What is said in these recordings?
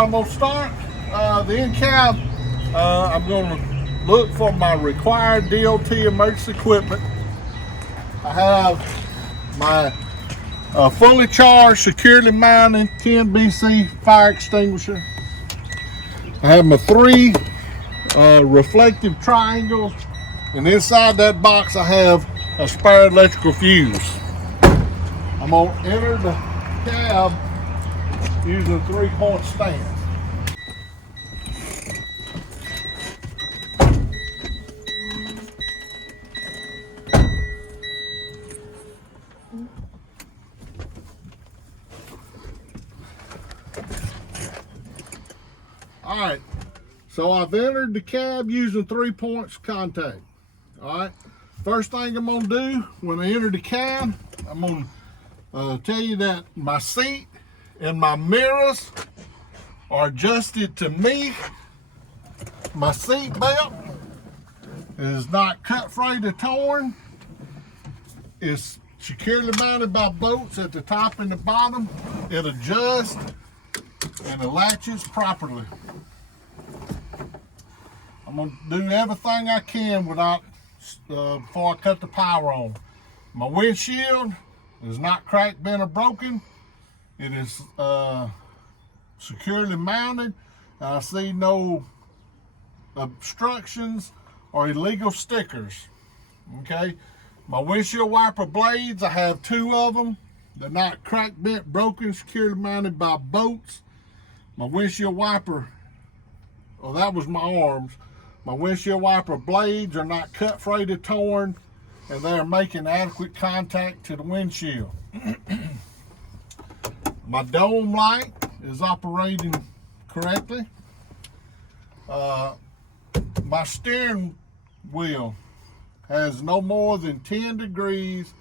I'm gonna start the end cab. I'm gonna look for my required DOT emergency equipment. I have my fully charged, securely mounted 10 BC fire extinguisher. I have my 3 reflective triangles, and inside that box I have a spare electrical fuse. I'm gonna enter the cab using a 3-point stand. All right, so I've entered the cab using 3 points contact. All right, first thing I'm gonna do when I enter the cab, I'm gonna tell you that my seat and my mirrors are adjusted to me. My seat belt is not cut, frayed, or torn. It's securely mounted by bolts at the top and the bottom. It adjusts and it latches properly. I'm gonna do everything I can without before I cut the power on. My windshield is not cracked, bent, or broken. It is securely mounted. I see no obstructions or illegal stickers. Okay, my windshield wiper blades, I have 2 of them. They're not cracked, bent, broken, securely mounted by bolts. My windshield wiper, well, that was my arms. My windshield wiper blades are not cut, frayed, or torn, and they are making adequate contact to the windshield. My dome light is operating correctly. My steering wheel has no more than 10 degrees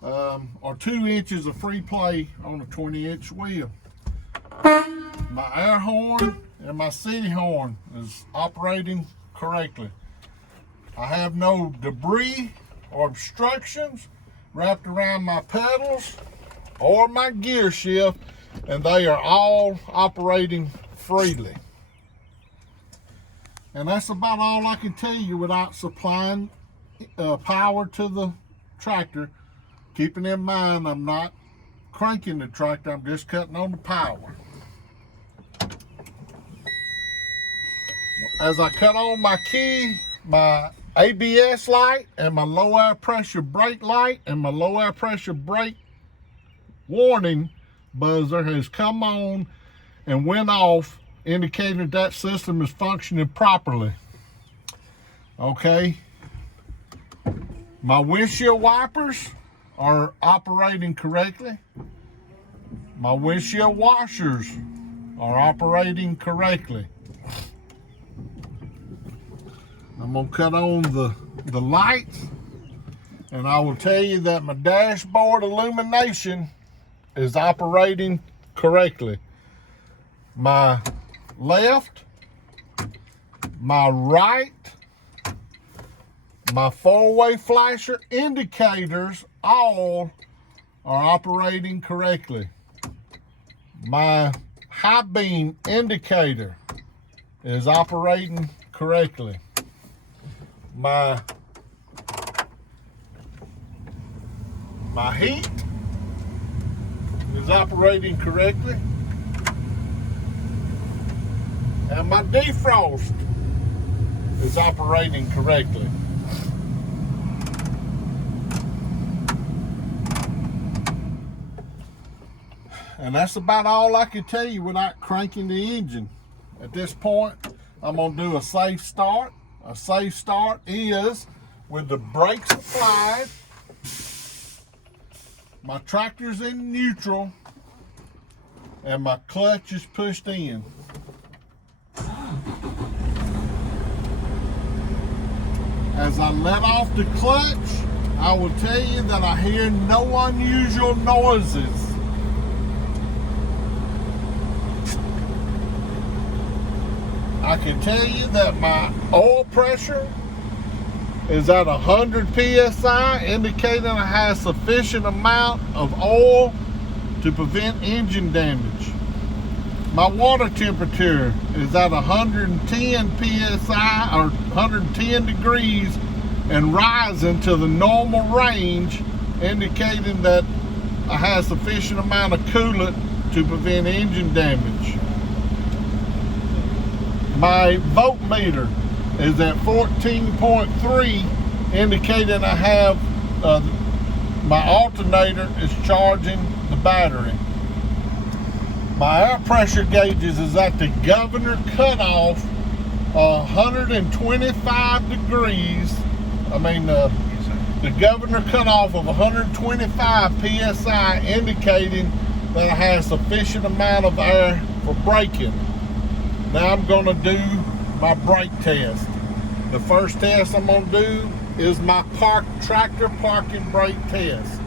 or 2 inches of free play on a 20-inch wheel. My air horn and my city horn is operating correctly. I have no debris or obstructions wrapped around my pedals or my gear shift, and they are all operating freely. And that's about all I can tell you without supplying power to the tractor. Keeping in mind, I'm not cranking the tractor, I'm just cutting on the power. As I cut on my key, my ABS light and my low air pressure brake light and my low air pressure brake warning buzzer has come on and went off, indicating that system is functioning properly. Okay, my windshield wipers are operating correctly. My windshield washers are operating correctly. I'm gonna cut on the lights, and I will tell you that my dashboard illumination is operating correctly. My left, my right, my 4-way flasher indicators all are operating correctly. My high beam indicator is operating correctly. My heat is operating correctly, and my defrost is operating correctly. And that's about all I can tell you without cranking the engine. At this point, I'm gonna do a safe start. A safe start is with the brakes applied, my tractor's in neutral, and my clutch is pushed in. As I let off the clutch, I will tell you that I hear no unusual noises. I can tell you that my oil pressure is at 100 psi, indicating I have sufficient amount of oil to prevent engine damage. my water temperature is at 110 psi or 110 degrees and rising to the normal range, indicating that I have sufficient amount of coolant to prevent engine damage. My voltmeter is at 14.3, indicating I have my alternator is charging the battery. My air pressure gauges is at the governor cutoff, 125 degrees. The governor cutoff of 125 psi, indicating that I have sufficient amount of air for braking. Now I'm going to do my brake test. The first test I'm going to do is my tractor parking brake test.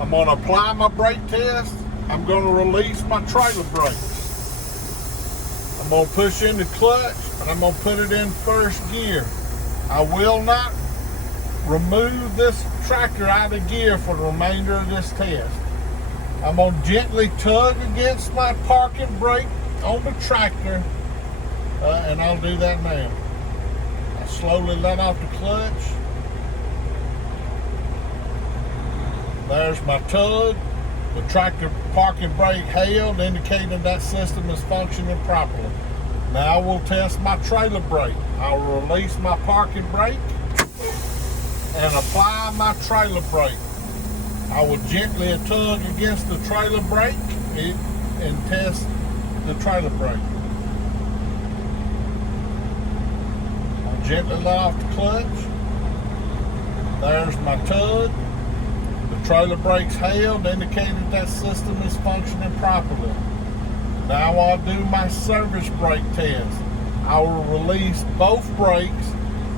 I'm going to apply my brake test. I'm going to release my trailer brake. I'm going to push in the clutch and I'm going to put it in first gear. I will not remove this tractor out of gear for the remainder of this test. I'm going to gently tug against my parking brake on the tractor, and I'll do that now. I slowly let off the clutch. There's my tug. The tractor parking brake held, indicating that system is functioning properly. Now I will test my trailer brake. I will release my parking brake and apply my trailer brake. I will gently tug against the trailer brake and test the trailer brake. I'll gently let off the clutch. There's my tug. The trailer brake's held, indicating that system is functioning properly. Now I'll do my service brake test. I will release both brakes,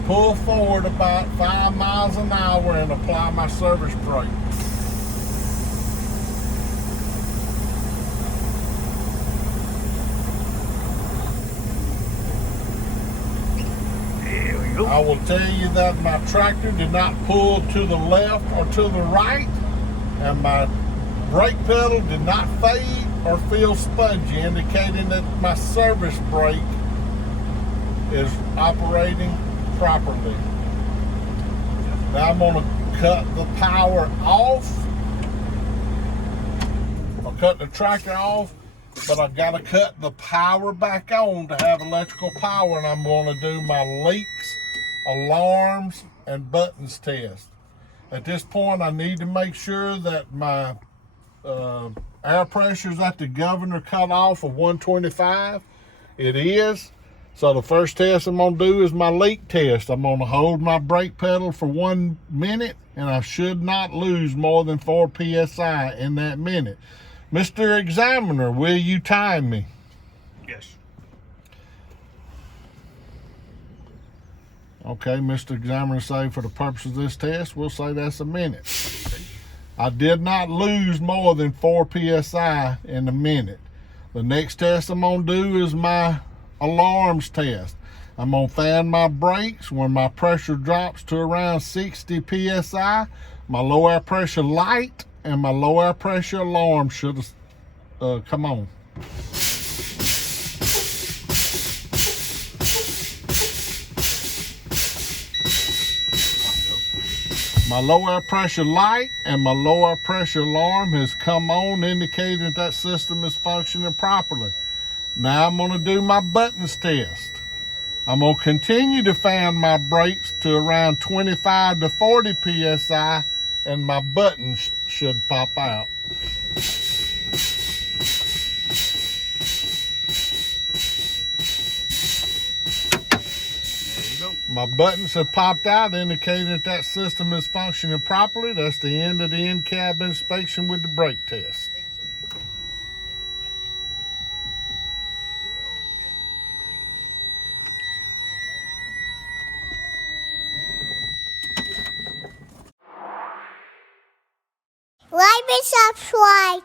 pull forward about 5 miles an hour, and apply my service brake. I will tell you that my tractor did not pull to the left or to the right, and my brake pedal did not fade or feel spongy, indicating that my service brake is operating properly. Now I'm going to cut the power off. I'll cut the tractor off, but I've got to cut the power back on to have electrical power, and I'm going to do my leaks, alarms, and buttons test. At this point, I need to make sure that my air pressure is at the governor cutoff of 125. It is. So the first test I'm going to do is my leak test. I'm going to hold my brake pedal for 1 minute, and I should not lose more than 4 psi in that minute. Mr. Examiner, will you time me? Yes. Okay, Mr. Examiner say for the purpose of this test, we'll say that's a minute. I did not lose more than 4 psi in a minute. The next test I'm going to do is my alarms test. I'm going to fan my brakes when my pressure drops to around 60 psi. My low air pressure light and my low air pressure alarm should come on. My low air pressure light and my low air pressure alarm has come on, indicating that system is functioning properly. Now I'm going to do my buttons test. I'm going to continue to fan my brakes to around 25 to 40 psi, and my buttons should pop out. My buttons have popped out, indicating that that system is functioning properly. That's the end of the in-cab inspection with the brake test. Like and subscribe.